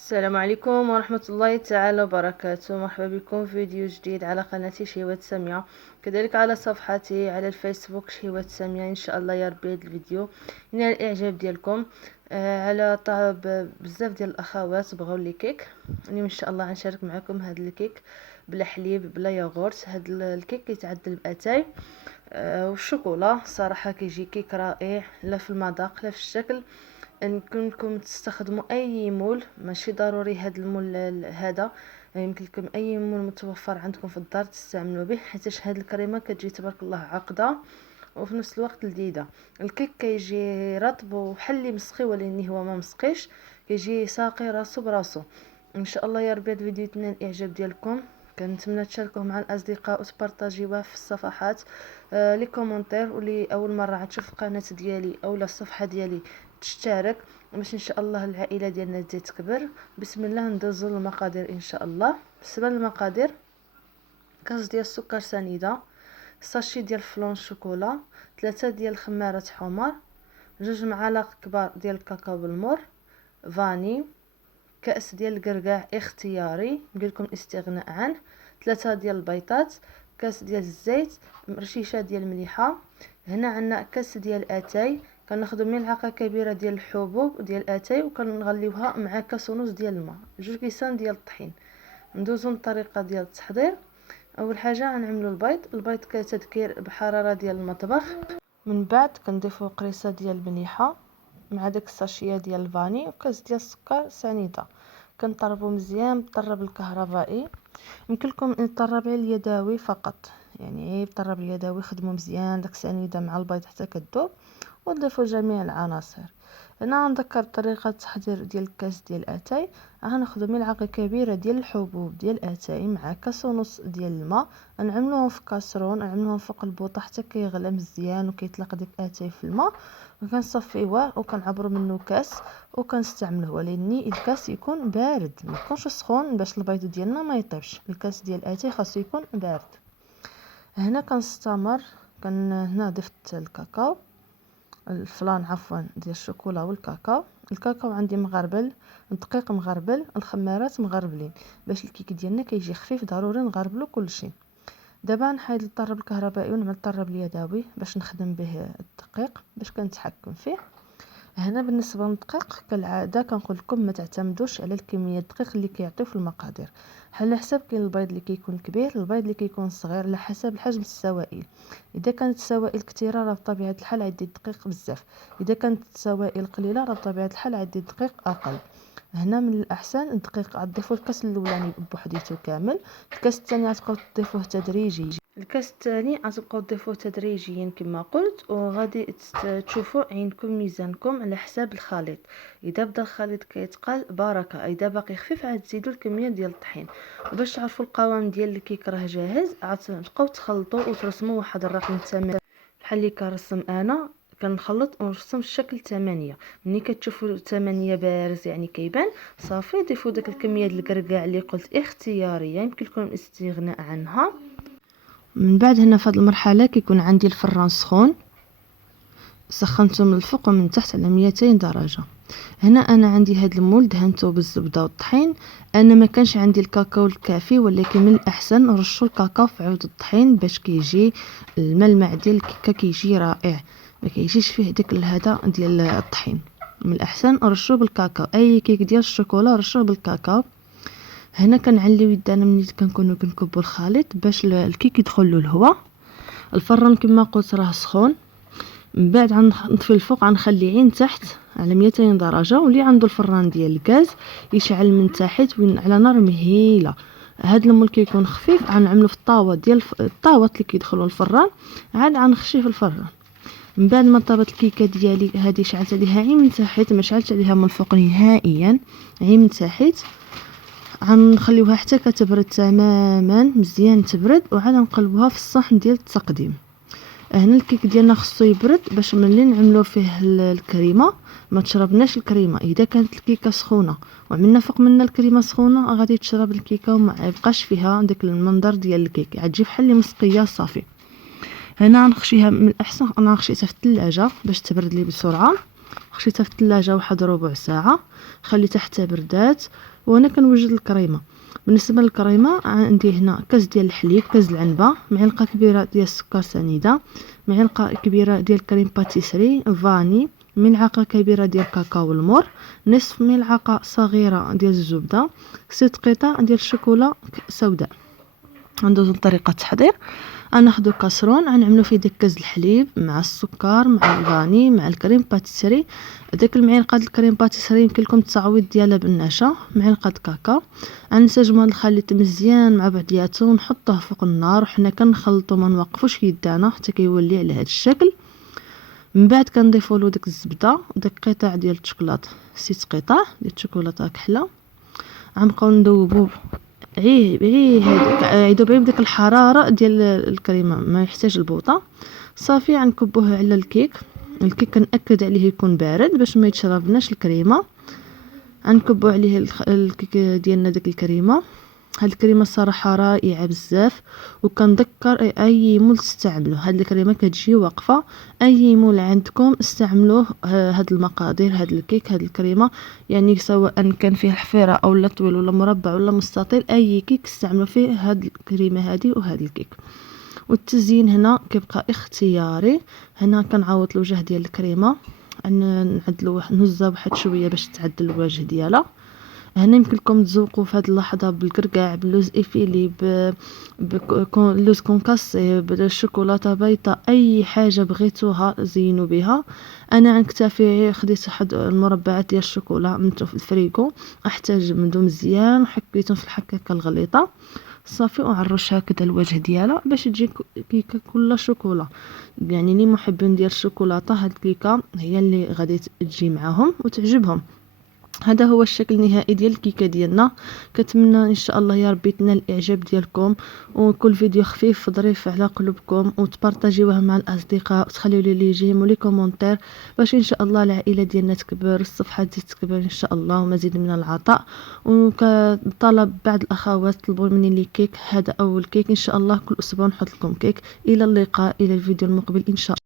السلام عليكم ورحمة الله تعالى وبركاته. مرحبا بكم في فيديو جديد على قناتي شهوات سامية، كذلك على صفحتي على الفيسبوك شهوات سامية. ان شاء الله يا ربي هذا الفيديو ينال الاعجاب ديالكم. على طلب بزاف ديال الاخوات بغاو لي كيك. اليوم ان شاء الله غنشارك معكم هذا الكيك بلا حليب بلا ياغورت. هذا الكيك كيتعدل باتاي والشوكولا. صراحه كيجي كيك رائع، لا في المذاق لا في الشكل. يمكن لكم تستخدموا اي مول، ماشي ضروري هذا المول هذا، يمكن لكم اي مول متوفر عندكم في الدار تستعملوا به، حيت هذه الكريمه كتجي تبارك الله عقده وفي نفس الوقت لذيذه. الكيك كيجي رطب وبحال اللي مسقي ولكن هو ما مسقيش، كيجي ساقي راسو براسو. ان شاء الله يا ربي هذا الفيديو يتنال الاعجاب ديالكم. كنتمنى تشاركوه مع الاصدقاء وتبارطاجيوه في الصفحات. لي كومونتير، واللي اول مره عتشوف القناه ديالي اولا الصفحه ديالي تشترك باش ان شاء الله العائله ديالنا تزيد تكبر. بسم الله ندوزو للمقادير ان شاء الله. بالنسبه للمقادير: كاس ديال السكر سنيده، ساشي ديال فلون شوكولا، 3 ديال خمارة حمر، 2 معالق كبار ديال الكاكاو بالمر، فاني، كأس ديال القرقاع اختياري يمكنكم الاستغناء عنه، 3 ديال البيضات، كاس ديال الزيت، رشيشه ديال المليحه. هنا عندنا كاس ديال اتاي، كناخذوا ملعقه كبيره ديال الحبوب ديال اتاي وكنغليوها مع كاس ونص ديال الماء، 2 كيسان ديال الطحين. ندوزو للطريقه ديال التحضير. اول حاجه غنعملوا البيض كتدكير بحراره ديال المطبخ. من بعد كنضيفوا قريصه ديال المليحه مع داك الساشيه ديال الفاني وكاس ديال السكر سنيده. كنطربوا مزيان بالطرب الكهربائي. يمكن لكم الطرب اليدوي فقط، يعني الطرب اليدوي خدموا مزيان داك السنيده مع البيض حتى كتذوب وضيفوا جميع العناصر. هنا غنذكر طريقه التحضير ديال الكاس ديال اتاي. غناخذوا ملعقه كبيره ديال الحبوب ديال اتاي مع كاس ونص ديال الماء، نعملوهم في كاسرون، نعملوهم فوق البوطه حتى كيغلى مزيان وكيطلق ديك اتاي في الماء، وكنصفيوه وكنعبروا منه كاس وكنستعملوه، ولكن الكاس يكون بارد ما يكونش سخون باش البيض ديالنا ما يطيبش. الكاس ديال اتاي خاصو يكون بارد. هنا كنستمر هنا ضفت الكاكاو الفلان ديال الشوكولا والكاكاو. الكاكاو عندي مغربل، الدقيق مغربل، الخمارات مغربلين باش الكيك ديالنا كيجي خفيف. ضروري نغربلو كلشي. دابا نحيد الطرب الكهربائي ونعمل الطرب اليدوي باش نخدم به الدقيق باش كنتحكم فيه. هنا بالنسبه للدقيق كالعاده كنقول لكم ما تعتمدوش على الكميه الدقيق اللي كيعطيو في المقادير، على حسب. كاين البيض اللي كيكون كبير، البيض اللي كيكون صغير، على حسب الحجم السوائل. اذا كانت السوائل كثيره راه بطبيعه الحال عندي الدقيق بزاف، اذا كانت السوائل قليله راه بطبيعه الحال عندي الدقيق اقل. هنا من الاحسن الدقيق غتضيفوا الكاس الاولاني بوحديته كامل، الكاس الثاني غتبقاو تضيفوه تدريجي، الكاس الثاني غتبقاو تضيفوه تدريجيا كما قلت، وغادي تشوفوا عينكم ميزانكم على حساب الخليط. اذا بدا الخليط كيتقال بركه، اذا باقي خفيف عاد تزيدوا الكميه ديال الطحين. وباش تعرفوا القوام ديال الكيك راه جاهز، غتبقاو تخلطوا وترسموا واحد الرقم 8 بحال اللي كنرسم انا. كنخلط ونرسم الشكل 8. ملي كتشوفوا 8 بارز يعني كيبان صافي، ضيفوا داك الكميه ديال الكركاع اللي قلت اختياريه يمكن لكم الاستغناء عنها. من بعد هنا في هذه المرحله كيكون عندي الفران سخون، سخنته من الفوق ومن تحت على 200 درجه. هنا انا عندي هذا المول دهنته بالزبده والطحين. انا ما كانش عندي الكاكاو الكافي، ولكن من الاحسن نرشوا الكاكاو في عود الطحين باش كيجي الملمع ديال الكيكه كيجي رائع، ما كيجيش فيه داك الهذا ديال الطحين. من الاحسن نرشوه بالكاكاو، اي كيك ديال الشوكولا رشوه بالكاكاو. هنا كنعليو يدانا ملي كنكونوا كنكبوا الخليط باش الكيك يدخل له الهواء. الفران كما قلت راه سخون. من بعد غنطفي الفوق، غنخلي عين تحت على 200 درجه، واللي عنده الفران ديال الغاز يشعل من تحت على نار مهيله. هاد المول كيكون خفيف، غنعملو في الطاوه ديال الطاوات اللي كيدخلوا الفران، عاد غنخشي في الفران. من بعد ما طابت الكيكه ديالي هذه شعلت عليها عين من تحت، ما شعلتش عليها من الفوق نهائيا، عين من تحت. غنخليوها حتى كتبرد تماما مزيان تبرد، وعاد نقلبوها في الصحن ديال التقديم. هنا الكيك ديالنا خصو يبرد باش ملي نعملو فيه الكريمه ما تشربناش الكريمه. اذا كانت الكيكه سخونه وعملنا فوق منها الكريمه سخونه غادي تشرب الكيكه وما يبقاش فيها داك المنظر ديال الكيك، غتجي بحال اللي مسقيه صافي. هنا غنخشيها، من الاحسن انا خشيتها في الثلاجه باش تبرد لي بسرعه. خشيتها في الثلاجه واحد ربع ساعه، خليتها حتى بردات. وانا كنوجد الكريمه. بالنسبه للكريمه عندي هنا كاس ديال الحليب، كاس العنبه، معلقه كبيره ديال السكر سنيده، معلقه كبيره ديال كريم باتيسري فاني، ملعقه كبيره ديال كاكاو المور، نصف ملعقه صغيره ديال الزبده، 6 قطع ديال الشوكولا سوداء. ندوزو لطريقه التحضير. غناخدو كاسرون غنعملو فيه داك كاس الحليب مع السكر مع الفاني مع الكريم باتيسري. داك المعلقه د الكريم باتيسري يمكن لكم التعويض ديالها بالنشا، معلقه كاكاو. غنسجمو هاد الخليط مزيان مع بعضياتو ونحطوه فوق النار، وحنا كنخلطو ما نوقفوش يدانا حتى كيولي على هاد الشكل. من بعد كنضيفوا له ديك الزبده وداك قطع ديال الشوكولاط، 6 قطع ديال الشوكولاته كحله. غنبقاو ندوبو هذيك يذوب بديك الحراره ديال الكريمه، ما يحتاج البوطه. صافي غنكبوه على الكيك. الكيك كنأكد عليه يكون بارد باش ما يتشربناش الكريمه. غنكبو عليه الكيك ديالنا داك الكريمه. هاد الكريمه الصراحه رائعه بزاف، وكنذكر اي مول تستعملوه. هاد الكريمه كتجي واقفه، اي مول عندكم استعملوه. هاد المقادير، هاد الكيك، هاد الكريمه، يعني سواء كان فيه حفيره او لا طويل ولا مربع ولا مستطيل، اي كيك استعملوا فيه هاد الكريمه هادي وهاد الكيك. والتزيين هنا كيبقى اختياري. هنا كنعوض الوجه ديال الكريمه، نعدلو نهزها بواحد شويه باش تعدل الوجه ديالها. هنا يمكن لكم تذوقوا في هذه اللحظه بالكركاع، بلوز ايفيلي، بلوز كونكاسي، بالشوكولاته بيضاء، اي حاجه بغيتوها زينوا بها. انا غنكتفي خديت واحد المربعات ديال الشوكولا عملتهم في الفريكو، احتاج مدو مزيان وحكيتهم في الحكاكه الغليظه. صافي وعرش هكذا الوجه ديالها باش تجي كيكه كلها شوكولا. يعني لي محبين ديال الشوكولاته هاد الكيكه هي اللي غادي تجي معاهم وتعجبهم. هذا هو الشكل النهائي ديال الكيكه ديالنا. كنتمنى ان شاء الله يا ربي تنال الاعجاب ديالكم، وكل فيديو خفيف ظريف على قلوبكم، وتبارطاجيوه مع الاصدقاء، وتخليوا لي جيم ولي كومونتير باش ان شاء الله العائله ديالنا تكبر، الصفحه تزيد تكبر ان شاء الله، ومزيد من العطاء. وكطلب بعض الاخوات طلبوا مني لي كيك، هذا اول كيك ان شاء الله كل اسبوع نحط لكم كيك. الى اللقاء، الى الفيديو المقبل ان شاء الله.